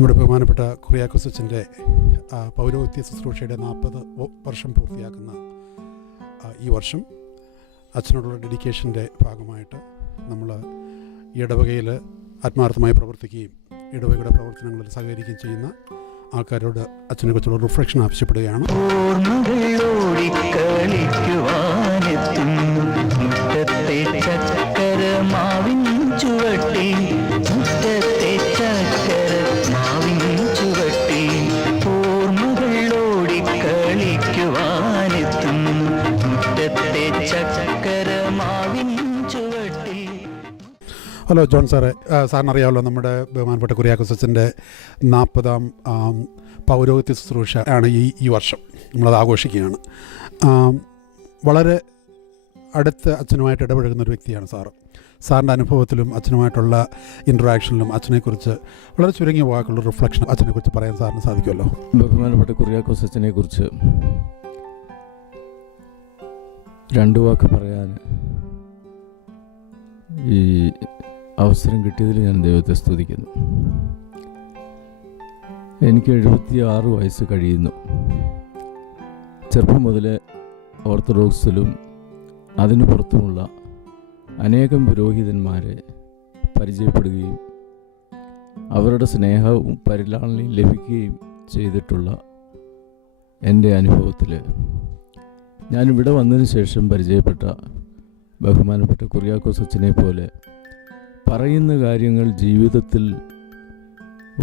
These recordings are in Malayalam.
നമ്മുടെ ബഹുമാനപ്പെട്ട കുറിയാക്കോസ് അച്ഛൻ്റെ പൗരോഹിത്യ ശുശ്രൂഷയുടെ 40 വർഷം പൂർത്തിയാക്കുന്ന ഈ വർഷം അച്ഛനോടുള്ള ഡെഡിക്കേഷൻ്റെ ഭാഗമായിട്ട് നമ്മൾ ഈ ഇടവകയിൽ ആത്മാർത്ഥമായി പ്രവർത്തിക്കുകയും ഇടവകയുടെ പ്രവർത്തനങ്ങളിൽ സഹകരിക്കുകയും ചെയ്യുന്ന ആൾക്കാരോട് അച്ഛനെക്കുറിച്ചുള്ള റിഫ്ലക്ഷൻ ആവശ്യപ്പെടുകയാണ്. ഹലോ ജോൺ സാറേ, സാറിനറിയാമല്ലോ നമ്മുടെ ബഹുമാനപ്പെട്ട കുറിയാക്കോസ് അച്ഛൻ്റെ 40ാം പൗരോഹിത്യ ശുശ്രൂഷ ആണ് ഈ വർഷം നമ്മളത് ആഘോഷിക്കുകയാണ്. വളരെ അടുത്ത് അച്ഛനുമായിട്ട് ഇടപഴകുന്ന ഒരു വ്യക്തിയാണ് സാറിൻ്റെ അനുഭവത്തിലും അച്ഛനുമായിട്ടുള്ള ഇൻട്രാക്ഷനിലും അച്ഛനെക്കുറിച്ച് വളരെ ചുരുങ്ങിയ വാക്കുള്ള റിഫ്ലക്ഷൻ അച്ഛനെക്കുറിച്ച് പറയാൻ സാറിന് സാധിക്കുമല്ലോ. ബഹുമാനപ്പെട്ട കുറിയാക്കോസ് അച്ഛനെക്കുറിച്ച് 2 വാക്ക് പറയാൻ ഈ അവസരം കിട്ടിയതിൽ ഞാൻ ദൈവത്തെ സ്തുതിക്കുന്നു. എനിക്ക് 76 വയസ്സ് കഴിയുന്നു. ചെറുപ്പം മുതലേ ഓർത്തഡോക്സിലും അതിനു പുറത്തുമുള്ള അനേകം പുരോഹിതന്മാരെ പരിചയപ്പെടുകയും അവരുടെ സ്നേഹവും പരിലാളനയും ലഭിക്കുകയും ചെയ്തിട്ടുള്ള എൻ്റെ അനുഭവത്തിൽ ഞാനിവിടെ വന്നതിന് ശേഷം പരിചയപ്പെട്ട ബഹുമാനപ്പെട്ട കുറിയാക്കോസ് അച്ഛനെ പോലെ പറയുന്ന കാര്യങ്ങൾ ജീവിതത്തിൽ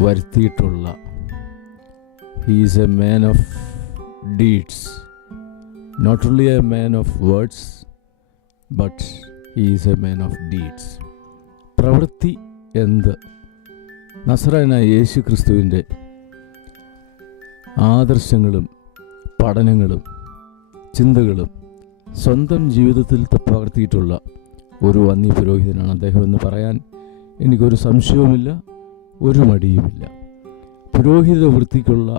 വരുത്തിയിട്ടുള്ള he is a man of deeds, not only a man of words but he is a man of deeds. പ്രവൃത്തി എന്ത്? നസ്രായനായ യേശു ക്രിസ്തുവിൻ്റെ ആദർശങ്ങളും പഠനങ്ങളും ചിന്തകളും സ്വന്തം ജീവിതത്തിൽ പകർത്തിയിട്ടുള്ള ഒരു വന്യ പുരോഹിതനാണ് അദ്ദേഹം എന്ന് പറയാൻ എനിക്കൊരു സംശയവുമില്ല, ഒരു മടിയുമില്ല. പുരോഹിത വൃത്തിക്കുള്ള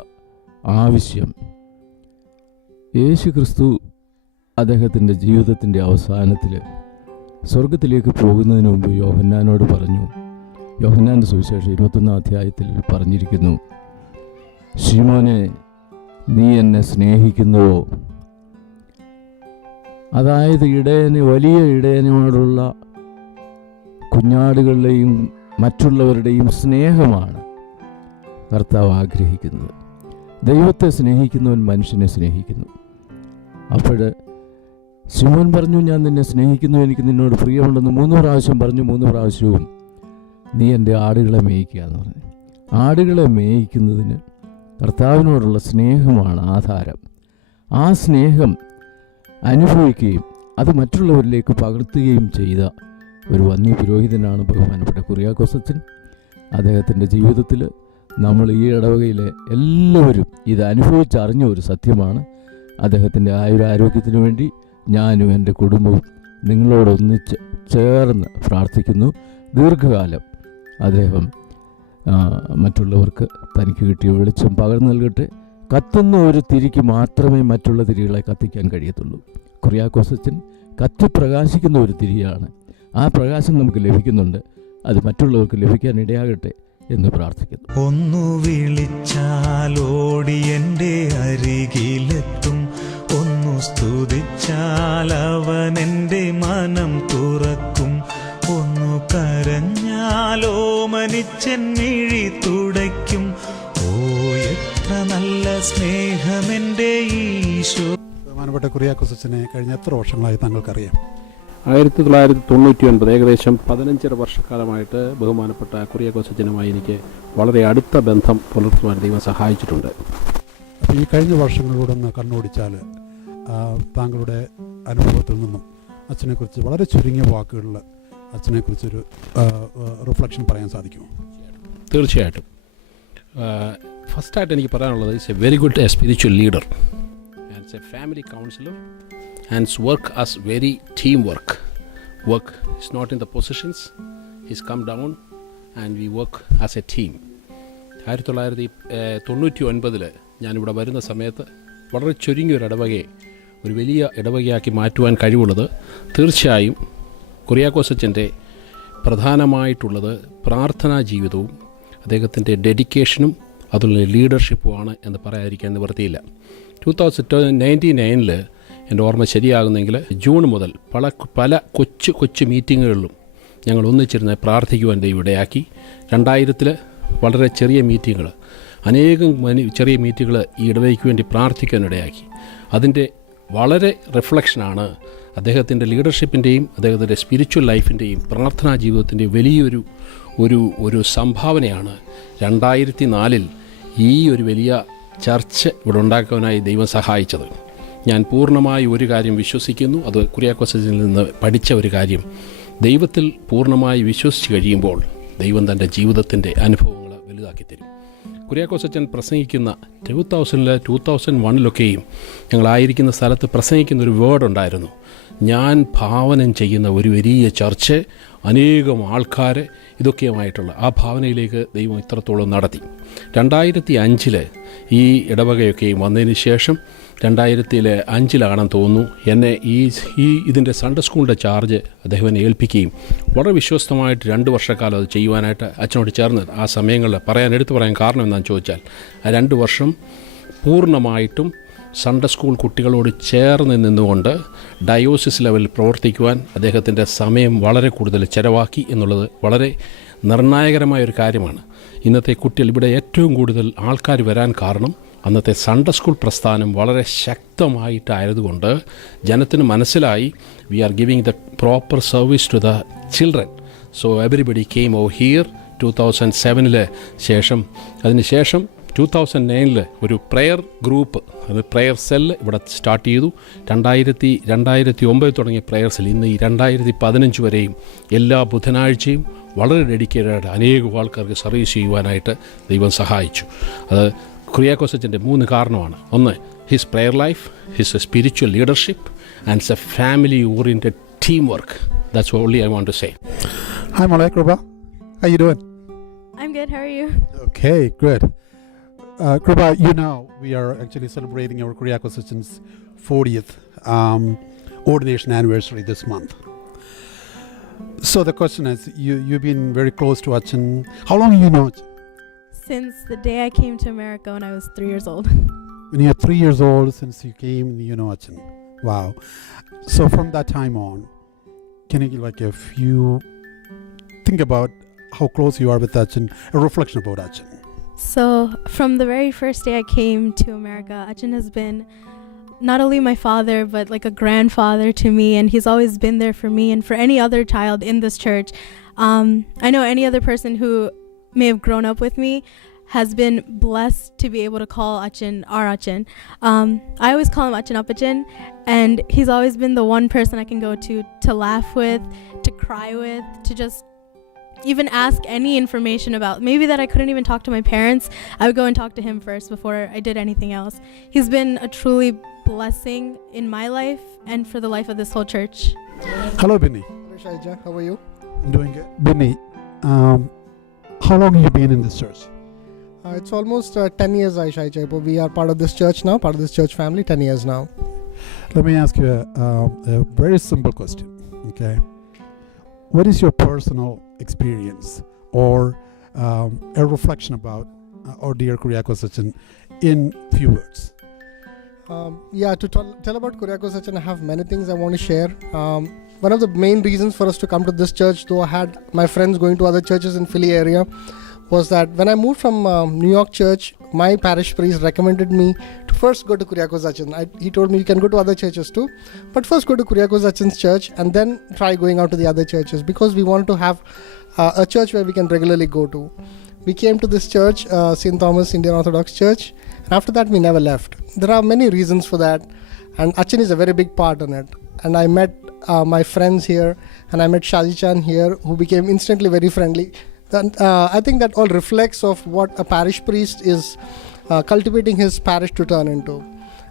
ആവശ്യം യേശു ക്രിസ്തു അദ്ദേഹത്തിൻ്റെ ജീവിതത്തിൻ്റെ അവസാനത്തിൽ സ്വർഗത്തിലേക്ക് പോകുന്നതിന് മുമ്പ് യോഹന്നാനോട് പറഞ്ഞു. യോഹന്നാൻ്റെ സുവിശേഷം 21-ാം അധ്യായത്തിൽ പറഞ്ഞിരിക്കുന്നു, ശിമോനെ, നീ എന്നെ സ്നേഹിക്കുന്നുവോ? അതായത് വലിയ ഇടയനോടുള്ള കുഞ്ഞാടുകളുടെയും മറ്റുള്ളവരുടെയും സ്നേഹമാണ് കർത്താവ് ആഗ്രഹിക്കുന്നത്. ദൈവത്തെ സ്നേഹിക്കുന്നവൻ മനുഷ്യനെ സ്നേഹിക്കുന്നു. അപ്പോൾ ശിമോൻ പറഞ്ഞു, ഞാൻ നിന്നെ സ്നേഹിക്കുന്നു, എനിക്ക് നിന്നോട് പ്രിയമുണ്ടെന്ന് 3 പ്രാവശ്യം പറഞ്ഞു. 3 പ്രാവശ്യവും നീ എൻ്റെ ആടുകളെ മേയിക്കുക എന്ന് പറഞ്ഞു. ആടുകളെ മേയിക്കുന്നതിന് കർത്താവിനോടുള്ള സ്നേഹമാണ് ആധാരം. ആ സ്നേഹം അനുഭവിക്കുകയും അത് മറ്റുള്ളവരിലേക്ക് പകർത്തുകയും ചെയ്ത ഒരു വന്യ പുരോഹിതനാണ് ബഹുമാനപ്പെട്ട കുറിയാക്കോസ് അച്ഛൻ. അദ്ദേഹത്തിൻ്റെ ജീവിതത്തിൽ നമ്മൾ ഈ ഇടവകയിലെ എല്ലാവരും ഇത് അനുഭവിച്ചറിഞ്ഞ ഒരു സത്യമാണ്. അദ്ദേഹത്തിൻ്റെ ആരോഗ്യത്തിന് വേണ്ടി ഞാനും എൻ്റെ കുടുംബവും നിങ്ങളോടൊന്നിച്ച് ചേർന്ന് പ്രാർത്ഥിക്കുന്നു. ദീർഘകാലം അദ്ദേഹം മറ്റുള്ളവർക്ക് തനിക്ക് കിട്ടിയ വെളിച്ചം പകർന്നു നൽകട്ടെ. കത്തുന്ന ഒരു തിരിക്ക് മാത്രമേ മറ്റുള്ള തിരികളെ കത്തിക്കാൻ കഴിയത്തുള്ളൂ. കുറിയാക്കോസ് അച്ഛൻ കത്തിപ്രകാശിക്കുന്ന ഒരു തിരിയാണ്. ആ പ്രകാശം നമുക്ക് ലഭിക്കുന്നുണ്ട്. അത് മറ്റുള്ളവർക്ക് ലഭിക്കാൻ ഇടയാകട്ടെ എന്ന് പ്രാർത്ഥിക്കുന്നു. ഒന്നു വിളിച്ചാൽ ഓടി എൻ്റെ അരികിലെത്തും, ഒന്നു സ്തുതിച്ചാൽ അവൻ എൻ്റെ മനം തുറക്കും, ഒന്നു കരഞ്ഞാലോ മനിച്ചൻ മിഴി തുടയ്ക്കും. ഓ എത്ര നല്ല സ്നേഹമെൻ്റെ ഈശോ. ബഹുമാനപ്പെട്ട കുറിയാക്കോസ് അച്ഛനെ കഴിഞ്ഞ എത്ര വർഷങ്ങളായി താങ്കൾക്കറിയാം? 1999, ഏകദേശം 15 വർഷക്കാലമായിട്ട് ബഹുമാനപ്പെട്ട കുറിയാക്കോസ് അച്ഛനുമായി എനിക്ക് വളരെ അടുത്ത ബന്ധം പുലർത്തുവാൻ ദൈവം സഹായിച്ചിട്ടുണ്ട്. അപ്പോൾ ഈ കഴിഞ്ഞ വർഷങ്ങളിലൂടെ ഒന്ന് കണ്ണോടിച്ചാൽ താങ്കളുടെ അനുഭവത്തിൽ നിന്നും അച്ഛനെക്കുറിച്ച് വളരെ ചുരുങ്ങിയ വാക്കുകളിൽ അച്ഛനെക്കുറിച്ചൊരു റിഫ്ലക്ഷൻ പറയാൻ സാധിക്കുമോ? തീർച്ചയായിട്ടും. ഫസ്റ്റായിട്ട് എനിക്ക് പറയാനുള്ളത്, is A very good spiritual leader and a family councillor and work as very teamwork. Work is not in the positions, he's come down and we work as a team. 1999 ഞാനിവിടെ വരുന്ന സമയത്ത് വളരെ ചുരുങ്ങിയൊരു ഇടവകയെ ഒരു വലിയ ഇടവകയാക്കി മാറ്റുവാൻ കഴിവുള്ളത് തീർച്ചയായും കുറിയാക്കോസ് അച്ഛൻ്റെ പ്രധാനമായിട്ടുള്ളത് പ്രാർത്ഥനാ ജീവിതവും അദ്ദേഹത്തിൻ്റെ ഡെഡിക്കേഷനും അതുപോലെ ലീഡർഷിപ്പുമാണ് എന്ന് പറയാതിരിക്കാൻ നിവൃത്തിയില്ല. 2099 എൻ്റെ ഓർമ്മ ശരിയാകുന്നെങ്കിൽ ജൂൺ മുതൽ പല കൊച്ചു മീറ്റിങ്ങുകളിലും ഞങ്ങൾ ഒന്നിച്ചിരുന്ന് പ്രാർത്ഥിക്കുവാൻ ദൈവം ഇടയാക്കി. 2000 വളരെ ചെറിയ മീറ്റിങ്ങുകൾ, അനേകം ചെറിയ മീറ്റിങ്ങുകൾ ഈ ഇടവയ്ക്ക് വേണ്ടി പ്രാർത്ഥിക്കാൻ ഇടയാക്കി. അതിൻ്റെ വളരെ റിഫ്ലക്ഷനാണ് അദ്ദേഹത്തിൻ്റെ ലീഡർഷിപ്പിൻ്റെയും അദ്ദേഹത്തിൻ്റെ സ്പിരിച്വൽ ലൈഫിൻ്റെയും പ്രാർത്ഥനാ ജീവിതത്തിൻ്റെയും വലിയൊരു സംഭാവനയാണ് 2004 ഈ ഒരു വലിയ ചർച്ച് ഇവിടെ ഉണ്ടാക്കുവാനായി ദൈവം സഹായിച്ചത്. ഞാൻ പൂർണ്ണമായി ഒരു കാര്യം വിശ്വസിക്കുന്നു, അത് കുര്യാക്കോസിൽ നിന്ന് പഠിച്ച ഒരു കാര്യം, ദൈവത്തിൽ പൂർണ്ണമായി വിശ്വസിച്ച് കഴിയുമ്പോൾ ദൈവം തൻ്റെ ജീവിതത്തിൻ്റെ അനുഭവങ്ങൾ വലുതാക്കി തരും. കുര്യാക്കോസച്ചൻ പ്രസംഗിക്കുന്ന 2001 ഞങ്ങളായിരിക്കുന്ന സ്ഥലത്ത് പ്രസംഗിക്കുന്ന ഒരു വേർഡ് ഉണ്ടായിരുന്നു. ഞാൻ ഭാവനം ചെയ്യുന്ന ഒരു വലിയ ചർച്ച്, അനേകം ആൾക്കാർ, ഇതൊക്കെയുമായിട്ടുള്ള ആ ഭാവനയിലേക്ക് ദൈവം ഇത്രത്തോളം നടത്തി. 2005 ഈ ഇടവകയൊക്കെയും വന്നതിന് ശേഷം 2005 തോന്നുന്നു എന്നെ ഇതിൻ്റെ സൺഡേ സ്കൂളിൻ്റെ ചാർജ് അദ്ദേഹം എന്നെ ഏൽപ്പിക്കുകയും വളരെ വിശ്വസ്തമായിട്ട് 2 വർഷക്കാലം അത് ചെയ്യുവാനായിട്ട് അച്ഛനോട് ചേർന്ന് ആ സമയങ്ങളിൽ എടുത്തു പറയാൻ കാരണം എന്താണെന്ന് ചോദിച്ചാൽ, ആ 2 വർഷം പൂർണ്ണമായിട്ടും സൺഡേ സ്കൂൾ കുട്ടികളോട് ചേർന്ന് നിന്നുകൊണ്ട് ഡയോസിസ് ലെവലിൽ പ്രവർത്തിക്കുവാൻ അദ്ദേഹത്തിൻ്റെ സമയം വളരെ കൂടുതൽ ചെലവാക്കി എന്നുള്ളത് വളരെ നിർണായകരമായൊരു കാര്യമാണ്. ഇന്നത്തെ കുട്ടികൾ ഇവിടെ ഏറ്റവും കൂടുതൽ ആൾക്കാർ വരാൻ കാരണം അന്നത്തെ സൺഡേ സ്കൂൾ പ്രസ്ഥാനം വളരെ ശക്തമായിട്ടായതുകൊണ്ട് ജനത്തിന് മനസ്സിലായി, we are giving the proper service to the children. So everybody came over here. 2007 ശേഷം, അതിനുശേഷം 2009 ഒരു പ്രെയർ ഗ്രൂപ്പ്, അത് പ്രെയർ സെല്ല് ഇവിടെ സ്റ്റാർട്ട് ചെയ്തു. 2009 തുടങ്ങിയ പ്രെയർ സെൽ ഇന്ന് ഈ 2015 വരെയും എല്ലാ ബുധനാഴ്ചയും വളരെ ഡെഡിക്കേറ്റഡ് അനേകം ആൾക്കാർക്ക് സർവീസ് ചെയ്യുവാനായിട്ട് ദൈവം സഹായിച്ചു. അത് കുര്യാക്കോസച്ചൻ്റെ 3 കാരണമാണ്. ഒന്ന്, his prayer life, his spiritual leadership and a family oriented team work. That's only I want to say. Hi Malay Krupa, how you doing? I'm good. How are you? Okay, good. Krupa, we are actually celebrating our Kuriakosechan's 40th ordination anniversary this month. So the question is, you've been very close to Achen. How long have you known Achen? Since the day I came to America when I was 3 years old. When you were 3 years old, since you came, you know Achen. Wow. So from that time on, can you if you think about how close you are with Achen, a reflection about Achen? So from the very first day I came to America, Achen has been not only my father, but like a grandfather to me, and he's always been there for me and for any other child in this church. I know any other person who may have grown up with me has been blessed to be able to call Achen our Achen. I always call him Achen Apachen, and he's always been the one person I can go to laugh with, to cry with, to just even ask any information about, maybe that I couldn't even talk to my parents. I would go and talk to him first before I did anything else. He's been a truly blessing in my life and for the life of this whole church. Hello, Binny. Hello, Shaija. How are you? I'm doing good. Binny, how long have you been in this church? It's almost 10 years, Shaija. We are part of this church now, part of this church family, 10 years now. Let me ask you a very simple question, okay? What is your personal experience or a reflection about our dear Kuriakose in few words? To tell about Kuriakose, I have many things I want to share. One of the main reasons for us to come to this church, though I had my friends going to other churches in Philly area, was that when I moved from New York church, my parish priest recommended me to first go to Kuriakose. He told me you can go to other churches too, but first go to Kuriakose's church and then try going out to the other churches, because we want to have a church where we can regularly go to. We came to this church, St. Thomas Indian Orthodox Church, and after that we never left. There are many reasons for that, and Achen is a very big part in it. And I met my friends here, and I met Shaji-chan here, who became instantly very friendly. I think that all reflects of what a parish priest is cultivating his parish to turn into.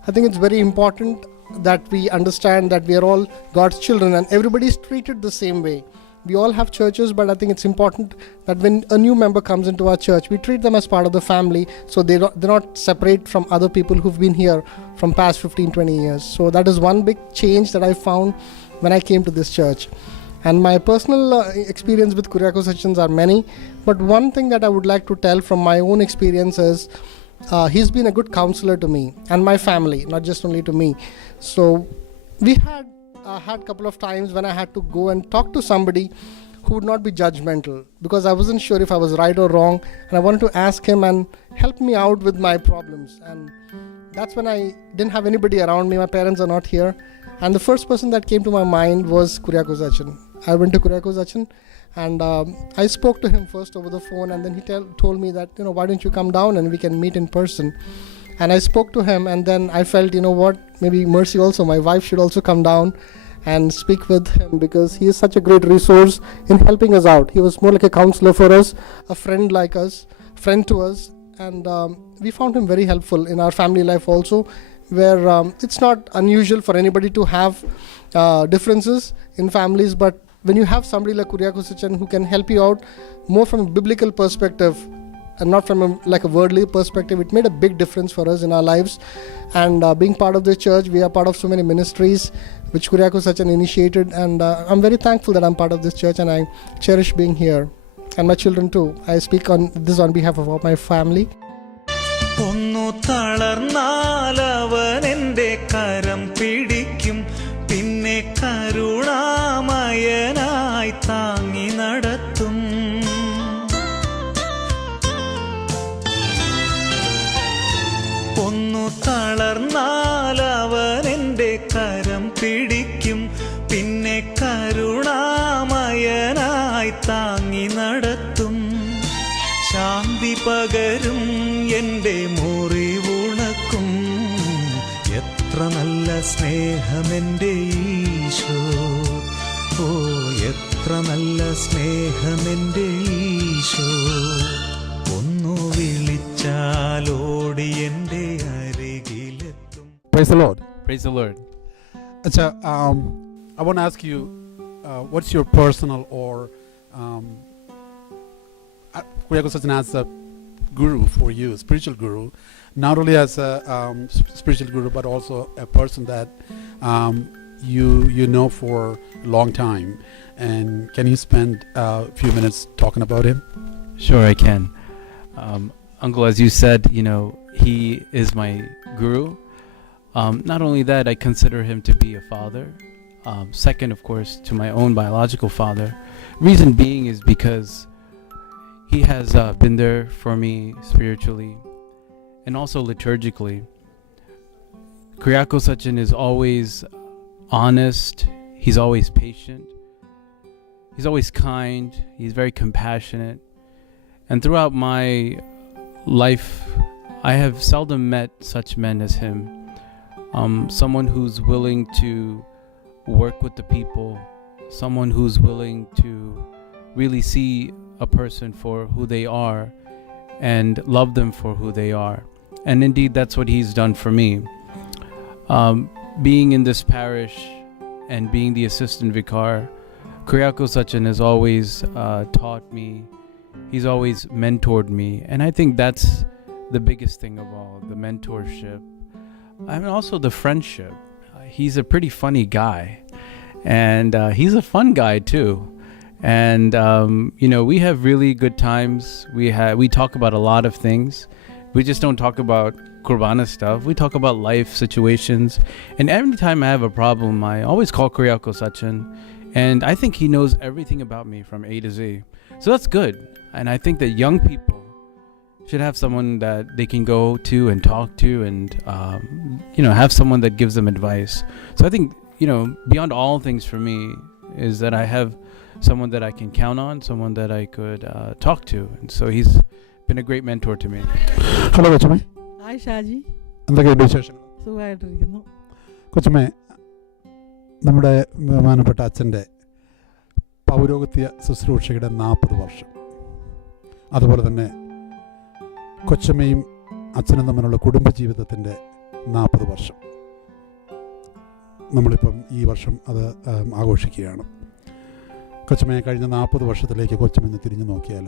I think it's very important that we understand that we are all God's children and everybody is treated the same way. We all have churches, but I think it's important that when a new member comes into our church, we treat them as part of the family, so they're not separate from other people who've been here from past 15-20 years. So that is one big change that I found when I came to this church. And my personal experience with Kuriakose sessions are many, but one thing that I would like to tell from my own experience is he's been a good counselor to me and my family, not just only to me. So we had a couple of times when I had to go and talk to somebody who would not be judgmental, because I wasn't sure if I was right or wrong, and I wanted to ask him and help me out with my problems. And that's when I didn't have anybody around me. My parents are not here, and the first person that came to my mind was Kuriakose Achen. I went to Kuriakose Achen, and I spoke to him first over the phone, and then he told me that, why don't you come down and we can meet in person. And I spoke to him, and then I felt, maybe Mercy also, my wife, should also come down and speak with him, because he is such a great resource in helping us out. He was more like a counselor for us, a friend to us, and we found him very helpful in our family life also, where it's not unusual for anybody to have differences in families, but when you have somebody like Kuriakose Achen who can help you out more from a biblical perspective and not from a worldly perspective, it made a big difference for us in our lives. And being part of the church, we are part of so many ministries which Kuriakose Achen initiated, and I'm very thankful that I'm part of this church, and I cherish being here, and my children too. I speak on this on behalf of my family. ഒന്നു തളർന്നാലവൻ എൻ്റെ കരം പിടിക്കും, പിന്നെ കരുണാമയനായി താങ്ങി നടത്തും. ഒന്നു തളർന്നാലവൻ എൻ്റെ കരം പിടിക്കും, പിന്നെ കരുണാമയനായി താങ്ങി നടത്തും. ശാന്തി പകരും എൻ്റെ മുറിവുണക്കും, എത്ര നല്ല സ്നേഹമെൻ്റെ ഈശോ, ഓ എത്ര നല്ല സ്നേഹമെൻ്റെ ഈശോ. ഒന്നു വിളിച്ചാലോടി എൻ്റെ അരികിലെത്തും. Praise the Lord. Praise the Lord. Acha, I want to ask you, what's your personal or Kuriakose Achen as a guru for you, spiritual guru, not only as a spiritual guru, but also a person that you know for a long time. And can you spend a few minutes talking about him? Sure, I can. Uncle, as you said, he is my guru. Not only that, I consider him to be a father. Second, of course, to my own biological father. Reason being is because he has been there for me spiritually and also liturgically. Kuriakose Achen is always honest. He's always patient. He's always kind. He's very compassionate. And throughout my life, I have seldom met such men as him. Someone who's willing to work with the people. Someone who's willing to really see a person for who they are and love them for who they are. And indeed, that's what he's done for me. Being in this parish and being the assistant vicar, Kuriakose Achen has always taught me. He's always mentored me. And I think that's the biggest thing of all, the mentorship. And also the friendship. He's a pretty funny guy. And he's a fun guy too. And we have really good times. We talk about a lot of things. We just don't talk about Qurbana stuff. We talk about life situations. And every time I have a problem, I always call Kuriakose Achen, and I think he knows everything about me from A to Z. So that's good. And I think that young people should have someone that they can go to and talk to, and have someone that gives them advice. So I think beyond all things for me is that I have someone that I can count on, someone that I could talk to. And so he's been a great mentor to me. Hello, Kochame. Hi, Shaji. എന്തൊക്കെയുണ്ട് വിശേഷങ്ങൾ? സുഖമായിട്ടിരിക്കുന്നു. കൊച്ചമ്മേ, നമ്മുടെ ബഹുമാനപ്പെട്ട അച്ഛൻ്റെ പൗരോഹിത്യ ശുശ്രൂഷയുടെ 40 വർഷം, അതുപോലെ തന്നെ കൊച്ചമ്മയും അച്ഛനും തമ്മിലുള്ള കുടുംബജീവിതത്തിൻ്റെ 40 വർഷം, നമ്മളിപ്പം ഈ വർഷം അത് ആഘോഷിക്കുകയാണ്. കൊച്ചമ്മയെ കഴിഞ്ഞ 40 വർഷത്തിലേക്ക് കൊച്ചമ്മ തിരിഞ്ഞു നോക്കിയാൽ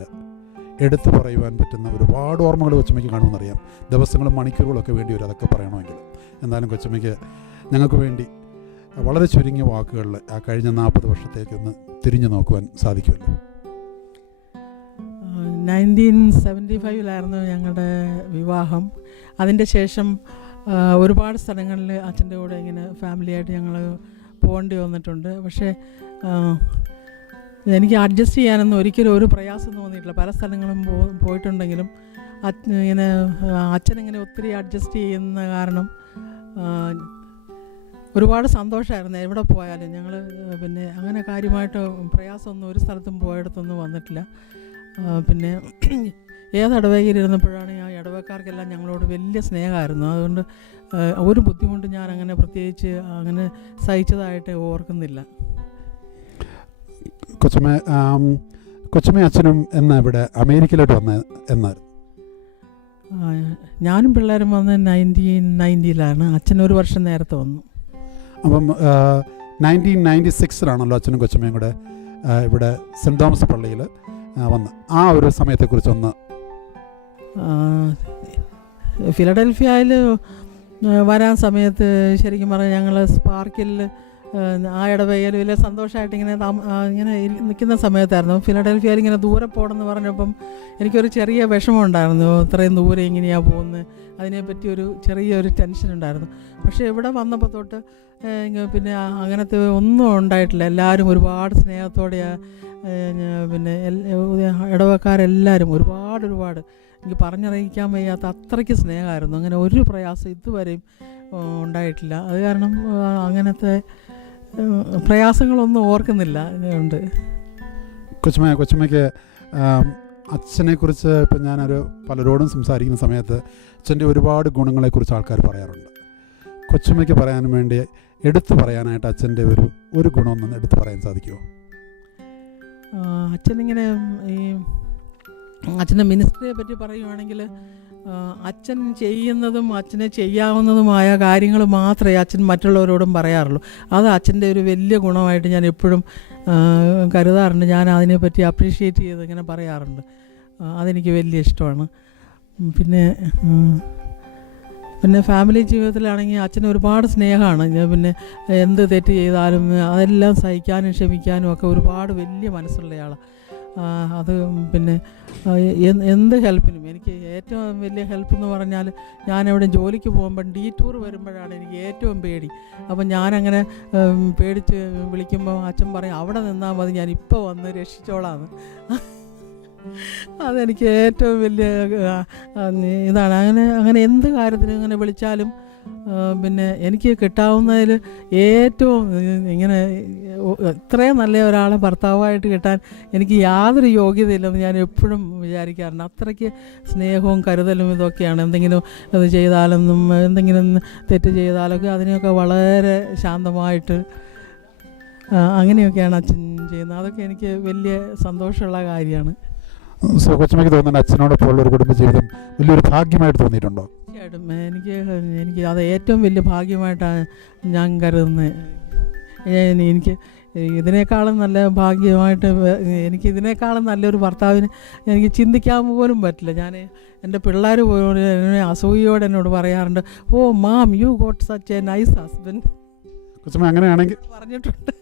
എടുത്തു പറയുവാൻ പറ്റുന്ന ഒരുപാട് ഓർമ്മകൾ കൊച്ചമ്മയ്ക്ക് കാണുമെന്നറിയാം. ദിവസങ്ങളും മണിക്കൂറുകളൊക്കെ വേണ്ടി വരും അതൊക്കെ പറയണമെങ്കിൽ. എന്നാലും കൊച്ചമ്മയ്ക്ക് ഞങ്ങൾക്ക് വേണ്ടി വളരെ ചുരുങ്ങിയ വാക്കുകളിൽ ആ കഴിഞ്ഞ 40 വർഷത്തേക്കൊന്ന് തിരിഞ്ഞു നോക്കുവാൻ സാധിക്കുമല്ലോ? 1975 ഞങ്ങളുടെ വിവാഹം. അതിൻ്റെ ശേഷം ഒരുപാട് സ്ഥലങ്ങളിൽ അച്ഛൻ്റെ കൂടെ ഇങ്ങനെ ഫാമിലിയായിട്ട് ഞങ്ങൾ പോകേണ്ടി വന്നിട്ടുണ്ട്. പക്ഷേ എനിക്ക് അഡ്ജസ്റ്റ് ചെയ്യാനൊന്നും ഒരിക്കലും ഒരു പ്രയാസം തോന്നിയിട്ടില്ല. പല സ്ഥലങ്ങളും പോയിട്ടുണ്ടെങ്കിലും ഇങ്ങനെ അച്ഛനിങ്ങനെ ഒത്തിരി അഡ്ജസ്റ്റ് ചെയ്യുന്ന കാരണം ഒരുപാട് സന്തോഷമായിരുന്നു. എവിടെ പോയാലും ഞങ്ങൾ പിന്നെ അങ്ങനെ കാര്യമായിട്ട് പ്രയാസമൊന്നും ഒരു സ്ഥലത്തും പോയിടത്തൊന്നും വന്നിട്ടില്ല. പിന്നെ ഏത് ഇടവകയിലിരുന്നപ്പോഴാണ് ആ ഇടവക്കാർക്കെല്ലാം ഞങ്ങളോട് വലിയ സ്നേഹമായിരുന്നു. അതുകൊണ്ട് ഒരു ബുദ്ധിമുട്ട് ഞാൻ അങ്ങനെ പ്രത്യേകിച്ച് അങ്ങനെ സഹിച്ചതായിട്ട് ഓർക്കുന്നില്ല. കൊച്ചമ്മ അച്ഛനും എന്നാ ഇവിടെ അമേരിക്കയിലോട്ട് വന്ന എന്നായിരുന്നു? ഞാനും പിള്ളേരും വന്ന് 1990 അച്ഛൻ ഒരു വർഷം നേരത്തെ വന്നു. അപ്പം 1996 അച്ഛനും കൊച്ചമ്മയും കൂടെ ഇവിടെ സെൻറ്റ് തോമസ് പള്ളിയിൽ വന്ന് ആ ഒരു സമയത്തെക്കുറിച്ചൊന്ന്. ഫിലഡൽഫിയയിൽ വരാൻ സമയത്ത് ശരിക്കും പറഞ്ഞാൽ ഞങ്ങൾ സ്പാർക്കിൽ ആ ഇടവകയിൽ വലിയ സന്തോഷമായിട്ട് ഇങ്ങനെ നിൽക്കുന്ന സമയത്തായിരുന്നു. ഫിലഡൽഫിയയിൽ ഇങ്ങനെ ദൂരെ പോകണമെന്ന് പറഞ്ഞപ്പം എനിക്കൊരു ചെറിയ വിഷമം ഉണ്ടായിരുന്നു. ഇത്രയും ദൂരെ എങ്ങനെയാണ് പോകുന്നത്, അതിനെപ്പറ്റി ഒരു ചെറിയൊരു ടെൻഷൻ ഉണ്ടായിരുന്നു. പക്ഷേ ഇവിടെ വന്നപ്പോൾ തൊട്ട് പിന്നെ അങ്ങനത്തെ ഒന്നും ഉണ്ടായിട്ടില്ല. എല്ലാവരും ഒരുപാട് സ്നേഹത്തോടെയാണ്. പിന്നെ ഇടവക്കാരെല്ലാവരും ഒരുപാട് എനിക്ക് പറഞ്ഞറിയിക്കാൻ വയ്യാത്ത അത്രയ്ക്ക് സ്നേഹമായിരുന്നു. അങ്ങനെ ഒരു പ്രയാസം ഇതുവരെയും ഉണ്ടായിട്ടില്ല. അത് കാരണം അങ്ങനത്തെ പ്രയാസങ്ങളൊന്നും ഓർക്കുന്നില്ല. ഉണ്ട് കൊച്ചമ്മയ്ക്ക് അച്ഛനെക്കുറിച്ച് ഇപ്പം ഞാനൊരു പലരോടും സംസാരിക്കുന്ന സമയത്ത് അച്ഛൻ്റെ ഒരുപാട് ഗുണങ്ങളെക്കുറിച്ച് ആൾക്കാർ പറയാറുണ്ട്. കൊച്ചമ്മയ്ക്ക് പറയാനും വേണ്ടി എടുത്തു പറയാനായിട്ട് അച്ഛൻ്റെ ഒരു ഗുണമൊന്നും എടുത്തു പറയാൻ സാധിക്കുമോ? അച്ഛനിങ്ങനെ ഈ അച്ഛൻ്റെ മിനിസ്ട്രിയെ പറ്റി പറയുവാണെങ്കിൽ അച്ഛൻ ചെയ്യുന്നതും അച്ഛനെ ചെയ്യാവുന്നതുമായ കാര്യങ്ങൾ മാത്രമേ അച്ഛൻ മറ്റുള്ളവരോടും പറയാറുള്ളൂ. അത് അച്ഛൻ്റെ ഒരു വലിയ ഗുണമായിട്ട് ഞാൻ എപ്പോഴും കരുതാറുണ്ട്. ഞാൻ അതിനെപ്പറ്റി അപ്രീഷിയേറ്റ് ചെയ്ത് ഇങ്ങനെ പറയാറുണ്ട്. അതെനിക്ക് വലിയ ഇഷ്ടമാണ്. പിന്നെ ഫാമിലി ജീവിതത്തിലാണെങ്കിൽ അച്ഛന് ഒരുപാട് സ്നേഹമാണ്. പിന്നെ എന്ത് തെറ്റ് ചെയ്താലും അതെല്ലാം സഹിക്കാനും ക്ഷമിക്കാനും ഒക്കെ ഒരുപാട് വലിയ മനസ്സുള്ളയാളാണ്. അത് പിന്നെ എന്ത് ഹെൽപ്പിനും എനിക്ക് ഏറ്റവും വലിയ ഹെൽപ്പ് എന്ന് പറഞ്ഞാൽ ഞാനെവിടെ ജോലിക്ക് പോകുമ്പം ഡീറ്റൂർ വരുമ്പോഴാണ് എനിക്ക് ഏറ്റവും പേടി. അപ്പം ഞാനങ്ങനെ പേടിച്ച് വിളിക്കുമ്പോൾ അച്ഛൻ പറയും അവിടെ നിന്നാൽ മതി, ഞാൻ ഇപ്പോൾ വന്ന് രക്ഷിച്ചോളാന്ന്. അതെനിക്ക് ഏറ്റവും വലിയ ഇതാണ്. അങ്ങനെ എന്ത് കാര്യത്തിനും ഇങ്ങനെ വിളിച്ചാലും പിന്നെ എനിക്ക് കിട്ടാവുന്നതിൽ ഏറ്റവും ഇങ്ങനെ ഇത്രയും നല്ല ഒരാളെ ഭർത്താവായിട്ട് കിട്ടാൻ എനിക്ക് യാതൊരു യോഗ്യതയില്ലെന്ന് ഞാൻ എപ്പോഴും വിചാരിക്കാറുണ്ട്. അത്രയ്ക്ക് സ്നേഹവും കരുതലും ഇതൊക്കെയാണ്. എന്തെങ്കിലും ഇത് ചെയ്താലൊന്നും എന്തെങ്കിലും തെറ്റ് ചെയ്താലൊക്കെ അതിനെയൊക്കെ വളരെ ശാന്തമായിട്ട് അങ്ങനെയൊക്കെയാണ് അച്ഛൻ ചെയ്യുന്നത്. അതൊക്കെ എനിക്ക് വലിയ സന്തോഷമുള്ള കാര്യമാണ്. കൊച്ചമ്മയ്ക്ക് തോന്നുന്നുണ്ട് അച്ഛനോടൊപ്പം ഉള്ള ഒരു കുടുംബജീവിതം വലിയൊരു ഭാഗ്യമായിട്ട് തോന്നിയിട്ടുണ്ടോ? തീർച്ചയായിട്ടും എനിക്ക് അത് ഏറ്റവും വലിയ ഭാഗ്യമായിട്ടാണ് ഞാൻ കരുതുന്നത്. എനിക്ക് ഇതിനേക്കാളും നല്ല ഭാഗ്യമായിട്ട് ഇതിനേക്കാളും നല്ലൊരു ഭർത്താവിന് എനിക്ക് ചിന്തിക്കാൻ പോലും പറ്റില്ല. ഞാൻ എൻ്റെ പിള്ളേർ പോലും അസൂയയോടെ എന്നോട് പറയാറുണ്ട്, oh ma'am you got such a nice husband. കൊച്ചമ്മ അങ്ങനെയാണെങ്കിൽ പറഞ്ഞിട്ടുണ്ട്.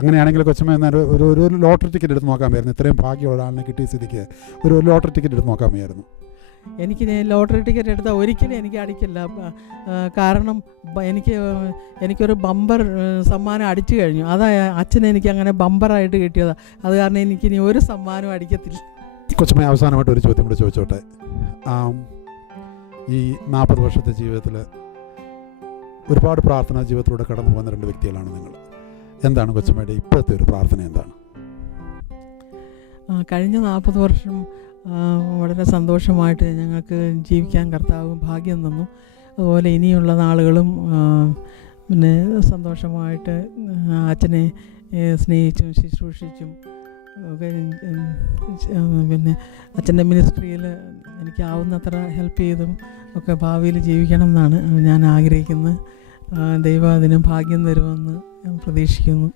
അങ്ങനെയാണെങ്കിൽ കൊച്ചമ്മ എന്നാൽ ഒരു ലോട്ടറി ടിക്കറ്റ് എടുത്ത് നോക്കാൻ വയ്യായിരുന്നു. ഇത്രയും ഭാഗ്യമുള്ള ആളിനെ കിട്ടിയ സ്ഥിതിക്ക് ഒരു ലോട്ടറി ടിക്കറ്റ് എടുത്ത് നോക്കാൻ വയ്യായിരുന്നു. എനിക്ക് ലോട്ടറി ടിക്കറ്റ് എടുത്താൽ ഒരിക്കലും എനിക്ക് അടിക്കില്ല. കാരണം എനിക്കൊരു ബമ്പർ സമ്മാനം അടിച്ചു കഴിഞ്ഞു. അതാ അച്ഛൻ എനിക്ക് അങ്ങനെ ബമ്പറായിട്ട് കിട്ടിയതാണ്. അത് കാരണം എനിക്കിനി ഒരു സമ്മാനം അടിക്കത്തില്ല. കൊച്ചമ്മ അവസാനമായിട്ട് ഒരു ചോദ്യം കൂടെ ചോദിച്ചോട്ടെ. ഈ 40 വർഷത്തെ ജീവിതത്തിൽ ഒരുപാട് പ്രാർത്ഥനാ ജീവിതത്തിലൂടെ കടന്നു പോകുന്ന 2 വ്യക്തികളാണ് നിങ്ങൾ. എന്താണ് കൊച്ചമ്മയുടെ ഇപ്പോഴത്തെ ഒരു പ്രാർത്ഥന? എന്താണ്? കഴിഞ്ഞ 40 വർഷം വളരെ സന്തോഷമായിട്ട് ഞങ്ങൾക്ക് ജീവിക്കാൻ കർത്താവ് ഭാഗ്യം തന്നു. അതുപോലെ ഇനിയുള്ള നാളുകളും പിന്നെ സന്തോഷമായിട്ട് അച്ഛനെ സ്നേഹിച്ചും ശുശ്രൂഷിച്ചും ഒക്കെ പിന്നെ അച്ഛൻ്റെ മിനിസ്ട്രിയിൽ എനിക്കാവുന്നത്ര ഹെൽപ്പ് ചെയ്തും ഒക്കെ ഭാവിയിൽ ജീവിക്കണം എന്നാണ് ഞാൻ ആഗ്രഹിക്കുന്നത്. ദൈവം അതിന് ഭാഗ്യം തരുമെന്ന് ഞാൻ പ്രതീക്ഷിക്കുന്നു.